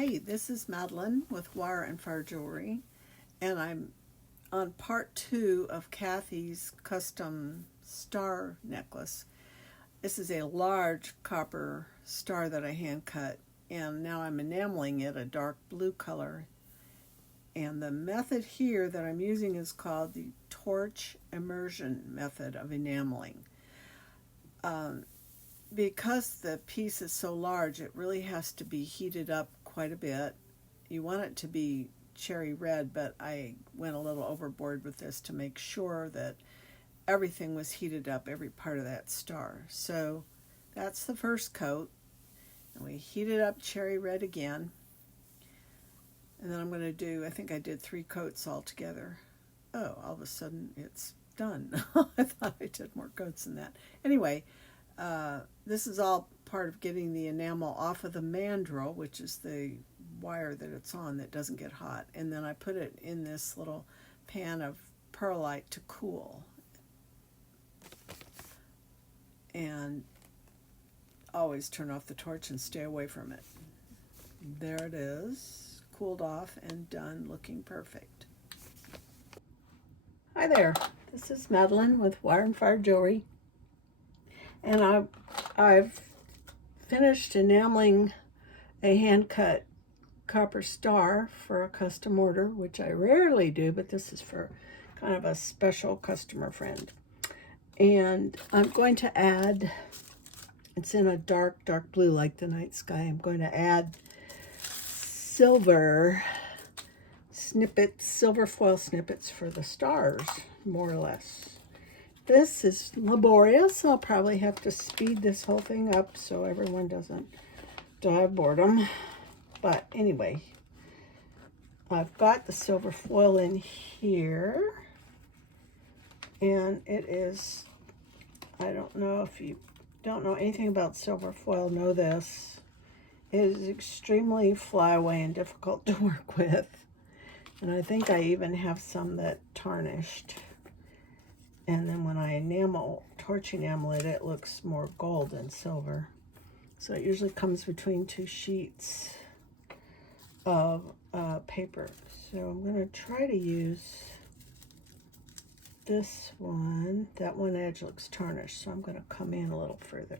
Hey, this is Madeline with Wire and Fire Jewelry, and I'm on part 2 of Kathy's custom star necklace. This is a large copper star that I hand cut, and now I'm enameling it a dark blue color. And the method here that I'm using is called the torch immersion method of enameling. Because the piece is so large, it really has to be heated up quite a bit. You want it to be cherry red, but I went a little overboard with this to make sure that everything was heated up, every part of that star. So that's the first coat, and we heat it up cherry red again. And then I'm going to do, I think I did 3 coats altogether. Oh, all of a sudden it's done. I thought I did more coats than that. Anyway, this is all part of getting the enamel off of the mandrel, which is the wire that it's on that doesn't get hot. And then I put it in this little pan of perlite to cool. And always turn off the torch and stay away from it. There it is, cooled off and done, looking perfect. Hi there, this is Madeline with Wire and Fire Jewelry. And I've finished enameling a hand-cut copper star for a custom order, which I rarely do, but this is for kind of a special customer friend. And I'm going to add, it's in a dark blue like the night sky. I'm going to add silver snippets, silver foil snippets for the stars, more or less. This is laborious. I'll probably have to speed this whole thing up so everyone doesn't die of boredom. But anyway, I've got the silver foil in here. And it is, I don't know if you don't know anything about silver foil, know this. It is extremely flyaway and difficult to work with. And I think I even have some that tarnished. And then when I torch enamel it, it looks more gold than silver. So it usually comes between 2 sheets of paper. So I'm going to try to use this one. That one edge looks tarnished, so I'm going to come in a little further.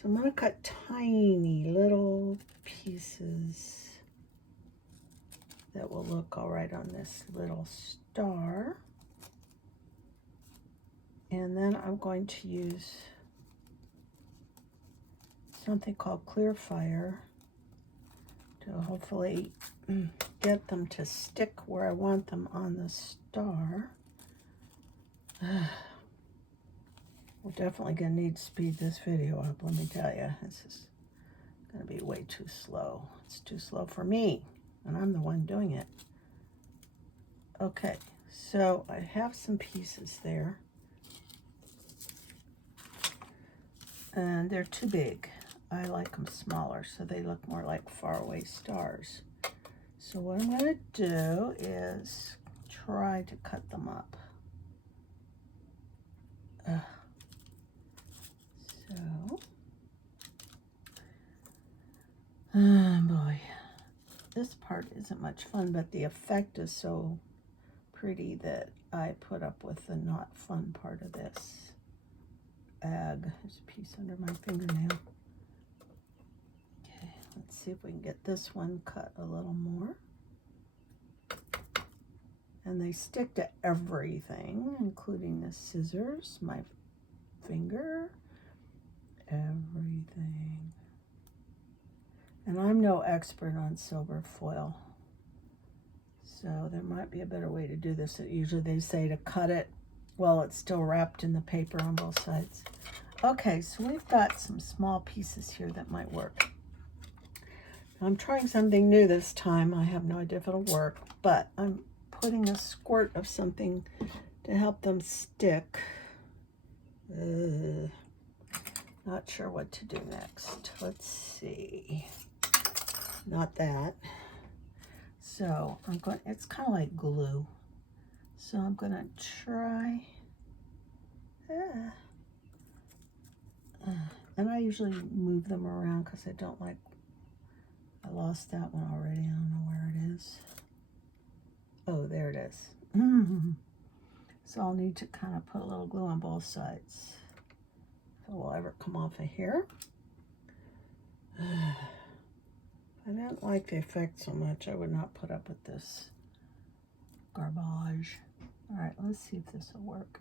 So I'm going to cut tiny little pieces that will look all right on this little star. And then I'm going to use something called clear fire to hopefully get them to stick where I want them on the star. We're definitely going to need to speed this video up, let me tell you. This is going to be way too slow. It's too slow for me, and I'm the one doing it. Okay, so I have some pieces there. And they're too big. I like them smaller, so they look more like faraway stars. So what I'm going to do is try to cut them up. Oh boy, this part isn't much fun, but the effect is so pretty that I put up with the not fun part of this. There's a piece under my fingernail. Okay, let's see if we can get this one cut a little more. And they stick to everything, including the scissors, my finger, everything. And I'm no expert on silver foil, so there might be a better way to do this. Usually they say to cut it while it's still wrapped in the paper on both sides. Okay, so we've got some small pieces here that might work. I'm trying something new this time. I have no idea if it'll work, but I'm putting a squirt of something to help them stick. Not sure what to do next. Let's see. Not that. So I'm going, it's kind of like glue. So I'm going to try. And I usually move them around because I don't like I lost that one already. I don't know where it is. Oh, there it is. So I'll need to kind of put a little glue on both sides. If it will ever come off of here. I didn't like the effect so much. I would not put up with this garbage. All right, let's see if this will work.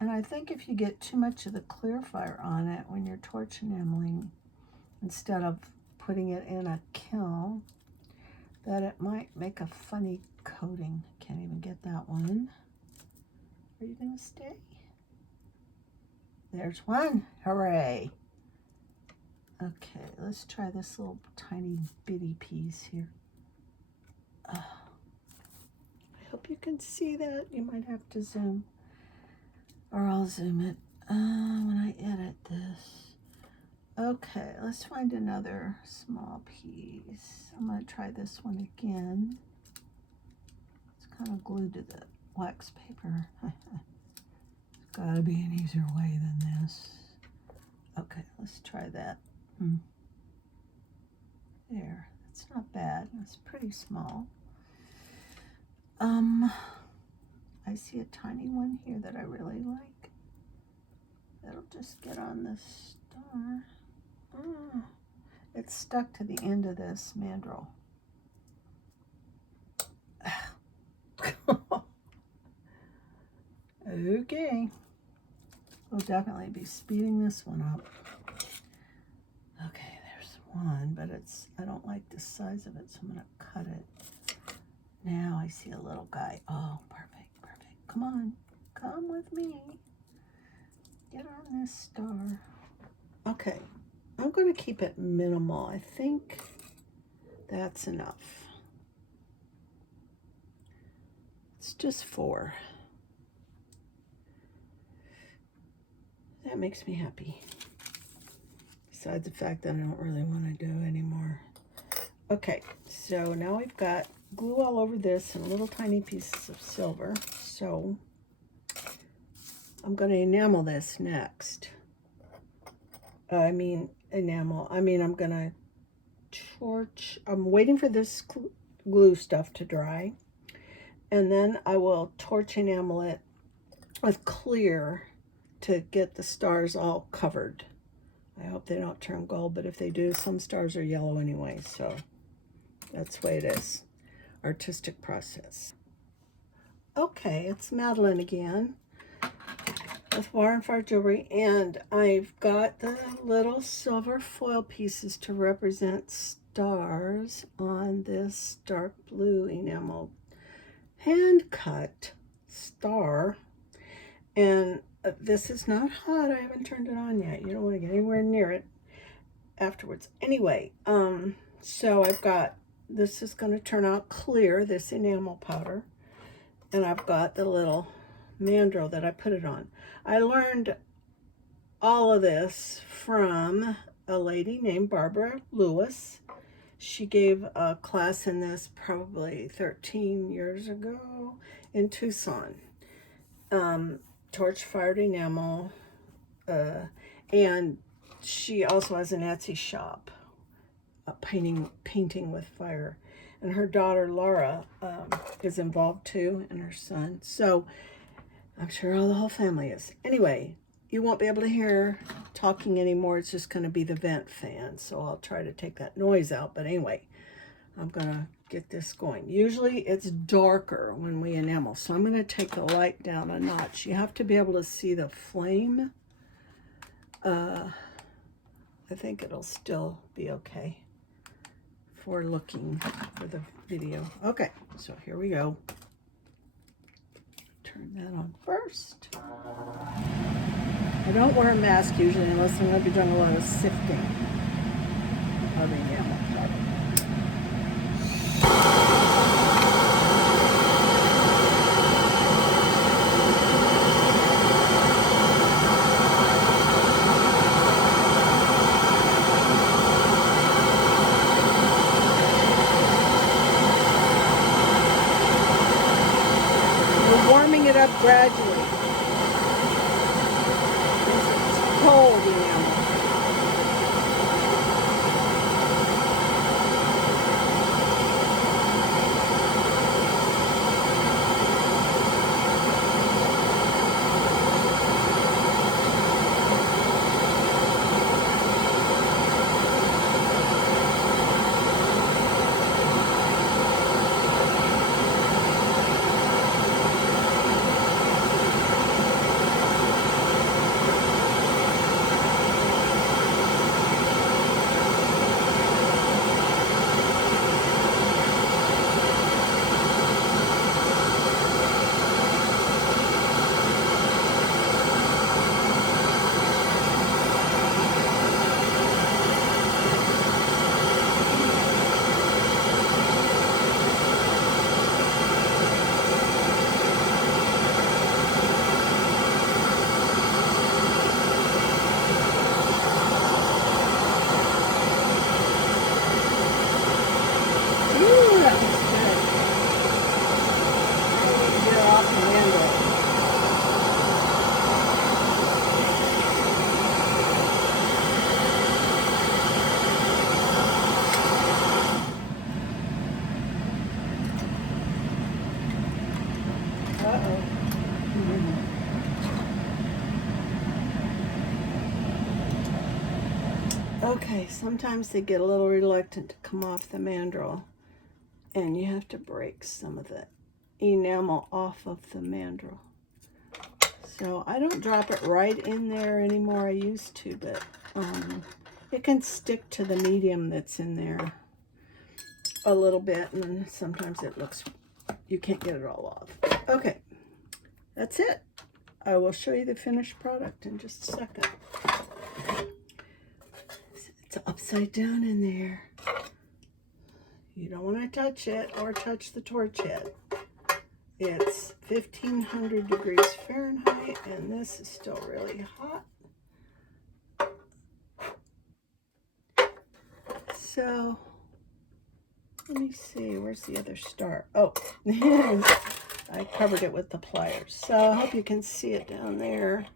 And I think if you get too much of the clear fire on it when you're torch enameling, instead of putting it in a kiln, that it might make a funny coating. Can't even get that one. Are you gonna stay? There's one. Hooray. Okay, let's try this little tiny bitty piece here. I hope you can see that. You might have to zoom, or I'll zoom it when I edit this. Okay, let's find another small piece. I'm going to try this one again. It's kind of glued to the wax paper. There's got to be an easier way than this. Okay, let's try that. There, that's not bad. It's pretty small. I see a tiny one here that I really like. It'll just get on this star. It's stuck to the end of this mandrel. Okay. We'll definitely be speeding this one up. Okay, there's one, but I don't like the size of it, so I'm going to cut it. Now I see a little guy. Oh, perfect, perfect. Come on, come with me. Get on this star. Okay, I'm going to keep it minimal. I think that's enough. It's just 4. That makes me happy. Besides the fact that I don't really want to do anymore. Okay, so now we've got glue all over this and little tiny pieces of silver. So I'm going to enamel this next. I'm going to torch. I'm waiting for this glue stuff to dry. And then I will torch enamel it with clear to get the stars all covered. I hope they don't turn gold, but if they do, some stars are yellow anyway, so that's the way it is. Artistic process. Okay, it's Madeline again with Wire and Fire Jewelry, and I've got the little silver foil pieces to represent stars on this dark blue enamel hand-cut star. And this is not hot. I haven't turned it on yet. You don't want to get anywhere near it afterwards. Anyway, so I've got, this is going to turn out clear, this enamel powder. And I've got the little mandrel that I put it on. I learned all of this from a lady named Barbara Lewis. She gave a class in this probably 13 years ago in Tucson. Torch fired enamel, and she also has an Etsy shop, painting with fire, and her daughter Laura is involved too, and her son. So I'm sure the whole family is. Anyway, you won't be able to hear talking anymore. It's just going to be the vent fan, so I'll try to take that noise out. But anyway, I'm gonna get this going. Usually it's darker when we enamel, so I'm going to take the light down a notch. You have to be able to see the flame. I think it'll still be okay for looking for the video. Okay, so here we go. Turn that on first. I don't wear a mask usually unless I'm going to be doing a lot of sifting of enamel. It up gradually. It's cold enamel. Okay, sometimes they get a little reluctant to come off the mandrel, and you have to break some of the enamel off of the mandrel. So I don't drop it right in there anymore. I used to, but it can stick to the medium that's in there a little bit, and then sometimes it looks, you can't get it all off. Okay, that's it. I will show you the finished product in just a second. It's upside down in there. You don't want to touch it or touch the torch head. It's 1500 degrees Fahrenheit, and this is still really hot. So, let me see, where's the other star? Oh, I covered it with the pliers. So I hope you can see it down there.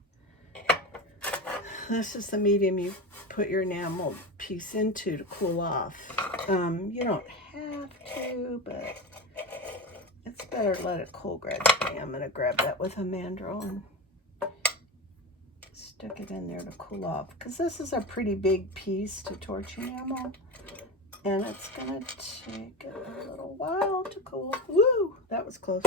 This is the medium you put your enamel piece into to cool off. You don't have to, but it's better to let it cool gradually. I'm going to grab that with a mandrel and stick it in there to cool off, because this is a pretty big piece to torch enamel, and it's going to take a little while to cool. Woo! That was close.